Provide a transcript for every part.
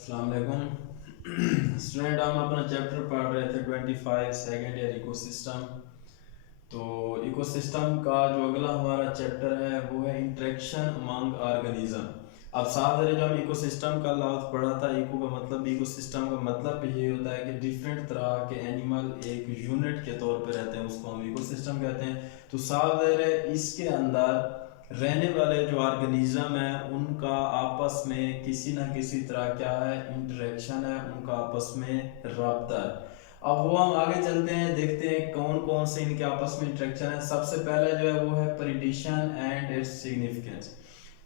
अस्सलाम वालेकुम स्टूडेंट। हम अपना चैप्टर पढ़ रहे थे 25 सेकेंड ईयर इकोसिस्टम। तो इकोसिस्टम का जो अगला हमारा चैप्टर है वो है इंटरेक्शन अमंग ऑर्गेनिज्म। अब साथ में जो हम इकोसिस्टम का लफ्ज़ पढ़ा था, इको का मतलब, इकोसिस्टम का मतलब ये होता है कि डिफरेंट तरह के एनिमल एक यूनिट के तौर पे रहते हैं, उसको हम इकोसिस्टम कहते हैं। तो साफ है इसके अंदर रहने वाले जो ऑर्गेनिज्म है उनका आपस में किसी ना किसी तरह क्या है, इंटरेक्शन है, उनका आपस में रब्ता है। अब वो हम आगे चलते हैं, देखते हैं कौन कौन से इनके आपस में इंटरेक्शन है। सबसे पहले जो है वो है प्रीडेशन एंड इट्स सिग्निफिकेंस।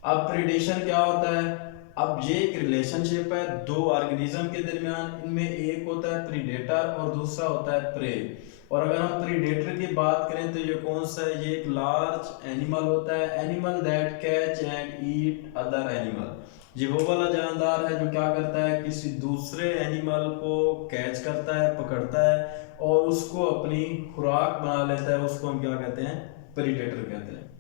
अब प्रीडेशन क्या होता है? अब ये एक रिलेशनशिप है दो ऑर्गेनिज्म के दरमियान। इनमें एक होता है प्रीडेटर और दूसरा होता है प्रे। और अगर हम प्रीडेटर की बात करें तो ये कौन सा है? ये एक लार्ज एनिमल होता है, animal that catch and eat other animal. ये वो वाला जानदार है जो क्या करता है, किसी दूसरे एनिमल को कैच करता है, पकड़ता है और उसको अपनी खुराक बना लेता है। उसको हम क्या कहते हैं? प्रीडेटर कहते हैं।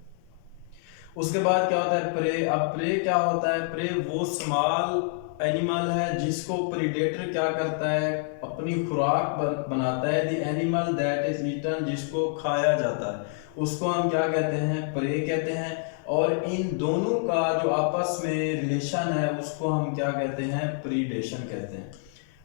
उसके बाद क्या होता है? प्रे। अब प्रे क्या होता है? प्रे वो स्मॉल एनिमल है जिसको प्रीडेटर क्या करता है, अपनी खुराक बनाता है। The animal that is eaten, जिसको खाया जाता है, उसको हम क्या कहते हैं? प्रे कहते हैं। और इन दोनों का जो आपस में रिलेशन है उसको हम क्या कहते हैं? प्रीडेशन कहते हैं।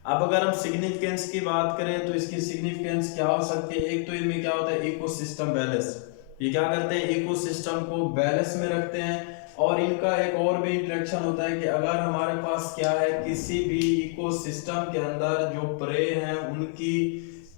अब अगर हम सिग्निफिकेंस की बात करें तो इसकी सिग्निफिकेंस क्या हो सकती है? एक तो इनमें क्या होता है, इकोसिस्टम बैलेंस। ये क्या करते हैं? इकोसिस्टम को बैलेंस में रखते हैं। और इनका एक और भी इंटरेक्शन होता है कि अगर हमारे पास क्या है, किसी भी इकोसिस्टम के अंदर जो प्रे हैं उनकी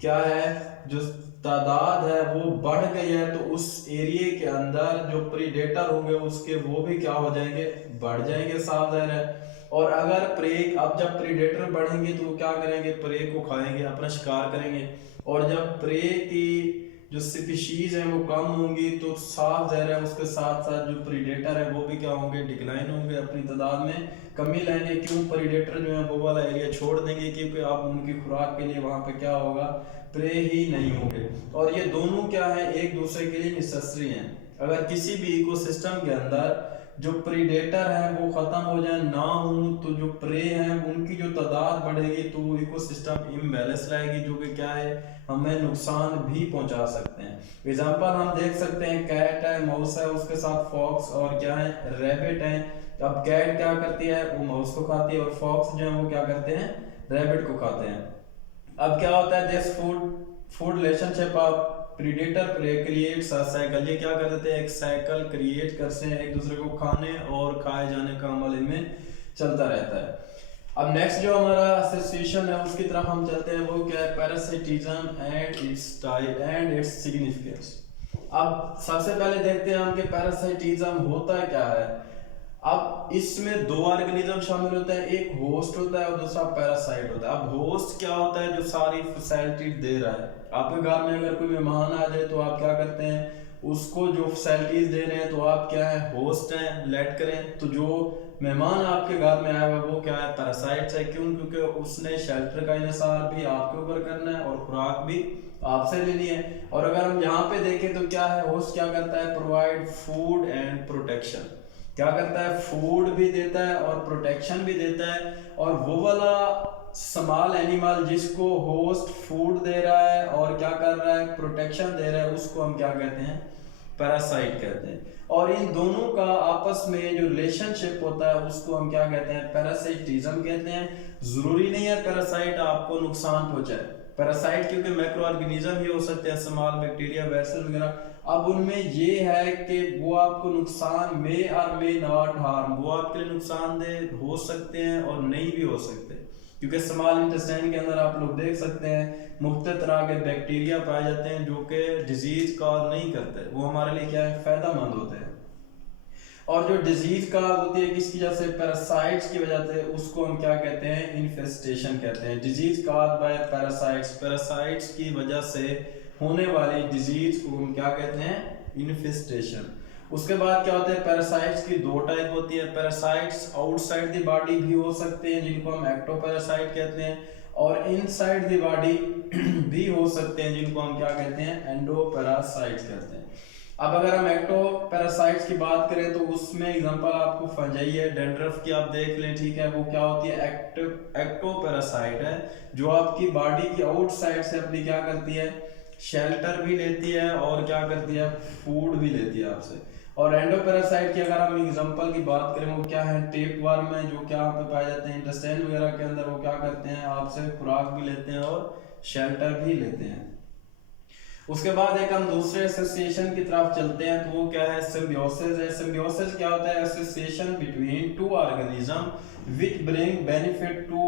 क्या है, जो तादाद है वो बढ़ गई है, तो उस एरिया के अंदर जो प्रीडेटर होंगे उसके वो भी क्या हो जाएंगे? बढ़ जाएंगे, साफ जाहिर है। और अगर प्रे, अब जब प्रीडेटर बढ़ेंगे तो वो क्या करेंगे? प्रे को खाएंगे, अपना शिकार करेंगे। और जब प्रे की जो स्पीशीज है वो कम होंगी तो साफ जाहिर है उसके साथ साथ जो प्रीडेटर है वो भी क्या होंगे? डिक्लाइन होंगे, अपनी तादाद में कमी लाएंगे। क्यों? प्रीडेटर जो है वो वाला एरिया छोड़ देंगे, क्योंकि अब उनकी खुराक के लिए वहां पे क्या होगा? प्रे ही नहीं होंगे। और ये दोनों क्या है, एक दूसरे के लिए नेसेसरी हैं। अगर किसी भी इकोसिस्टम के अंदर जो प्रीडेटर है वो खत्म हो जाए, ना हो, तो जो प्रे है उनकी जो तादाद बढ़ेगी तो इकोसिस्टम इम्बैलेंस लाएगी, जो कि क्या है, हमें नुकसान भी पहुंचा सकते हैं। एग्जांपल हम देख सकते हैं, कैट है, माउस है, उसके साथ फॉक्स और क्या है, रैबिट है। अब कैट क्या करती है? वो माउस को खाती है, और फॉक्स जो है वो क्या करते हैं? रैबिट को खाते हैं। अब क्या होता है, this food food relationship of predator pray creates a cycle. ये क्या कर देते हैं? एक साइकिल क्रिएट करते हैं, एक दूसरे को खाने और खाए जाने का अमल इनमें चलता रहता है। अब नेक्स्ट जो हमारा एसोसिएशन है उसकी तरफ हम चलते हैं, वो क्या है? Parasitism and it's type and its significance. अब सबसे पहले देखते हैं हम कि पैरासिटिज्म होता है क्या है। अब इसमें दो ऑर्गेनिज्म शामिल होते हैं, एक होस्ट होता है और दूसरा पैरासाइट होता है। अब होस्ट क्या होता है? जो सारी फैसिलिटी दे रहा है। आपके घर में अगर कोई मेहमान आ जाए तो आप क्या करते हैं? उसको जो फैसिलिटीज दे रहे हैं तो आप क्या है? होस्ट हैं, लेट करें। तो जो मेहमान आपके घर में आया हुआ वो क्या है? पैरासाइट है। क्यों? क्योंकि उसने शेल्टर का इंतजार भी आपके ऊपर करना है और खुराक भी आपसे लेनी है। और अगर हम यहाँ पे देखें तो क्या है, होस्ट क्या करता है? Provide food and protection. क्या करता है? फूड भी देता है और प्रोटेक्शन भी देता है। और वो वाला स्मॉल एनिमल जिसको होस्ट फूड दे रहा है और क्या कर रहा है? प्रोटेक्शन दे रहा है, उसको हम क्या कहते हैं? पैरासाइट कहते हैं। और इन दोनों का आपस में जो रिलेशनशिप होता है उसको हम क्या कहते हैं? पैरासाइटिज्म कहते हैं। जरूरी नहीं है पैरासाइट आपको नुकसान पहुंचाए। पैरासाइट क्योंकि मैक्रो ऑर्गेनिज्म ही हो सकते हैं, स्मॉल बैक्टीरिया, वैसल वगैरह। अब उनमें ये है कि वो आपको नुकसान मे और मे नॉट हार्म, वो आपके लिए नुकसानदेह हो सकते हैं और नहीं भी हो सकते। क्योंकि स्मॉल इंटेस्टाइन के अंदर आप लोग देख सकते हैं मुख्तलिफ तरह के बैक्टीरिया पाए जाते हैं जो कि डिजीज कॉज नहीं करते, वो हमारे लिए क्या है? फायदेमंद होते हैं। और जो डिजीज का होती है किसकी वजह से? पैरासाइट्स की वजह से, उसको हम क्या कहते हैं? इन्फेस्टेशन कहते हैं। Disease cause by parasites, parasites की वजह से होने वाली डिजीज को हम क्या कहते हैं? इन्फेस्टेशन। उसके बाद क्या होता है? पैरासाइट्स की दो टाइप होती है। पैरासाइट्स आउटसाइड द बॉडी भी हो सकते हैं जिनको हम एक्टोपैरासाइट कहते हैं, और इनसाइड द बॉडी भी हो सकते हैं जिनको हम क्या कहते हैं? एंडोपैरासाइट्स कहते हैं। अब अगर हम एक्टो पैरासाइट्स की बात करें तो उसमें एग्जांपल आपको फंजाई है, डेंड्रफ की आप देख लें, ठीक है। वो क्या होती है, एक्टो पैरासाइट है, जो आपकी बॉडी की आउटसाइड से अपनी क्या करती है, शेल्टर भी लेती है और क्या करती है, फूड भी लेती है आपसे। और एंडोपैरासाइट की अगर हम एग्जांपल की बात करें, वो क्या है, टेपवर्म है, जो क्या यहाँ पे पाए जाते हैं इंटेस्टाइन वगैरह के अंदर। वो क्या करते हैं, आपसे खुराक भी लेते हैं और शेल्टर भी लेते हैं। उसके बाद एक हम दूसरे एसोसिएशन की तरफ चलते हैं, तो वो क्या है, सिम्बियोसिस है। सिम्बियोसिस क्या होता है, association between two organism which bring benefit to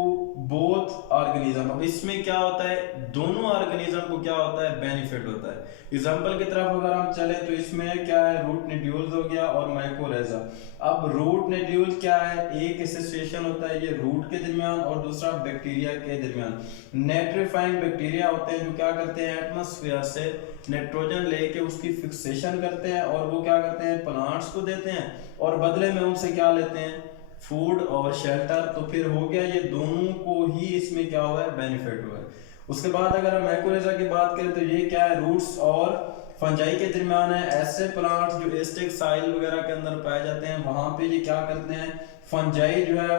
both organism. अब इसमें क्या होता है, दोनों ऑर्गेनिज्म को क्या होता है, बेनिफिट होता है। एग्जांपल की तरफ अगर हम चले तो इसमें क्या है, रूट नोड्यूल्स हो गया और माइकोरेजा। अब रूट नोड्यूल क्या है, एक एसोसिएशन होता है ये रूट के दरमियान और दूसरा बैक्टीरिया के दरमियान। नाइट्रीफाइंग बैक्टीरिया होते हैं जो क्या करते हैं, एटमॉस्फेयर से नाइट्रोजन लेके उसकी फिक्सेशन करते हैं और वो क्या करते हैं, प्लांट्स को देते हैं और बदले में उनसे क्या लेते हैं, फूड और शेल्टर। तो फिर हो गया, ये दोनों को ही इसमें क्या हुआ है, बेनिफिट हुआ है। उसके बाद अगर हम माइकोरेजा की बात करें तो ये क्या है, रूट्स और फंजाई के दरमियान है। ऐसे प्लांट्स जो एस्टिक साइल वगैरह के अंदर पाए जाते हैं, वहां पे ये क्या करते हैं, फंजाई जो है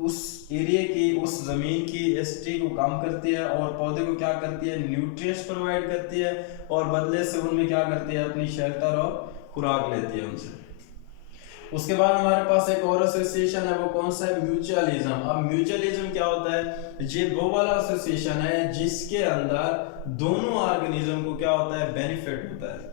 उस एरिया की, उस जमीन की एसिडिटी को कम करती है और पौधे को क्या करती है, न्यूट्रिएंट्स प्रोवाइड करती है और बदले से उनमें क्या करती है, अपनी शेल्टर और खुराक लेती है उनसे। उसके बाद हमारे पास एक और एसोसिएशन है, वो कौन सा है, म्यूचुअलिज्म। अब म्यूचुअलिज्म क्या होता है, ये वो वाला एसोसिएशन है जिसके अंदर दोनों ऑर्गेनिज्म को क्या होता है, बेनिफिट होता है।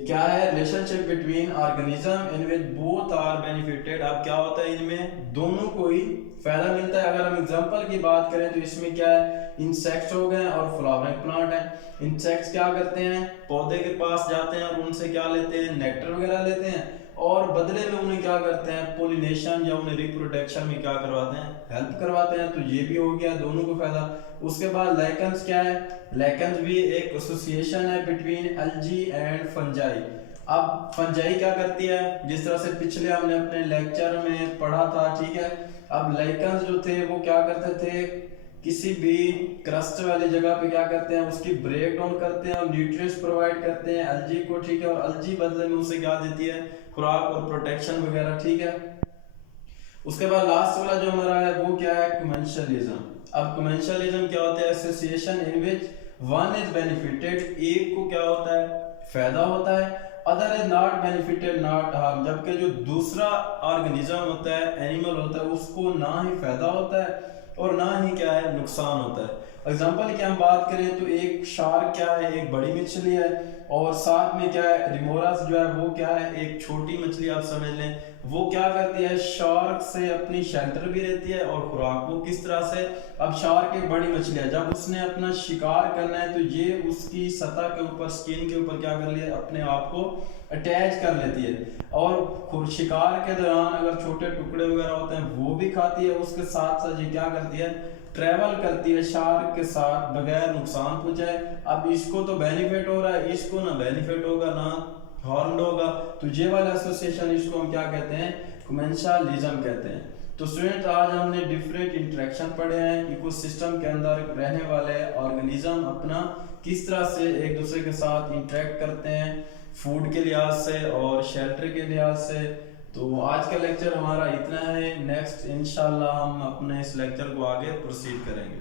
क्या है, relationship between organism in which both are benefited. अब क्या होता है, इनमें दोनों को ही फायदा मिलता है। अगर हम एग्जांपल की बात करें तो इसमें क्या है, इंसेक्ट्स हो गए और फ्लावरिंग प्लांट है। इंसेक्ट्स क्या करते हैं, पौधे के पास जाते हैं और उनसे क्या लेते हैं, नेक्टर वगैरह लेते हैं और बदले में उन्हें क्या करते हैं, पोलिनेशन या उन्हें रिप्रोडक्शन में क्या करवाते हैं, हेल्प करवाते हैं। तो ये भी हो गया, दोनों को फायदा। उसके बाद लाइकेंस क्या है, लाइकेंस भी एक एसोसिएशन है बिटवीन एल्गी एंड फंजाई। अब फंजाई क्या करती है, जिस तरह से पिछले हमने अपने लेक्चर में पढ़ा था, ठीक है। अब लाइकेंस जो थे वो क्या करते थे, किसी भी क्रस्ट वाली जगह पे क्या करते हैं, उसकी ब्रेक डाउन करते हैं और न्यूट्रिएंट्स प्रोवाइड करते हैं एल्गी को, ठीक है। और एल्गी बदले में उसे क्या देती है, खुराक और प्रोटेक्शन वगैरह, ठीक है। उसके बाद लास्ट वाला जो हमारा है वो क्या है, कमेंशलिज्म। अब कमेंशलिज्म क्या होता है, association in which one is benefited, एक को क्या होता है, फायदा होता है, other is not benefited not harm. जबकि जो दूसरा ऑर्गेनिज्म होता है, एनिमल होता है, उसको ना ही फायदा होता है और ना ही क्या है, नुकसान होता है। एग्जांपल की हम बात करें तो एक शार्क क्या है, एक बड़ी मछली है और साथ में क्या है, रिमोरस जो है वो क्या है, एक छोटी मछली आप समझ लें। वो क्या करती है, शार्क से अपनी शेल्टर भी रहती है और खुराक। वो किस तरह से, अब शार्क एक बड़ी मछली है, जब उसने अपना शिकार करना है तो ये उसकी सतह के ऊपर, स्किन के ऊपर क्या कर लिया, अपने आप को अटैच कर लेती है और शिकार के दौरान अगर छोटे टुकड़े वगैरह होते हैं वो भी खाती है। उसके साथ साथ ये क्या करती है, ट्रेवल करती है शार्क के साथ बगैर नुकसान पहुंचाए। अब इसको तो बेनिफिट हो रहा है, इसको ना बेनिफिट होगा ना हार्म होगा। तो ये वाला एसोसिएशन, इसको हम क्या कहते हैं, कमेंशलिज्म कहते हैं। तो स्टूडेंट, आज हमने डिफरेंट इंटरेक्शन पढ़े हैं। इकोसिस्टम के अंदर रहने वाले ऑर्गेनिज्म अपना किस तरह से एक दूसरे के साथ इंटरेक्ट करते हैं, फूड के लिहाज से और शेल्टर के लिहाज से। तो आज का लेक्चर हमारा इतना है। नेक्स्ट इंशाल्लाह हम अपने इस लेक्चर को आगे प्रोसीड करेंगे।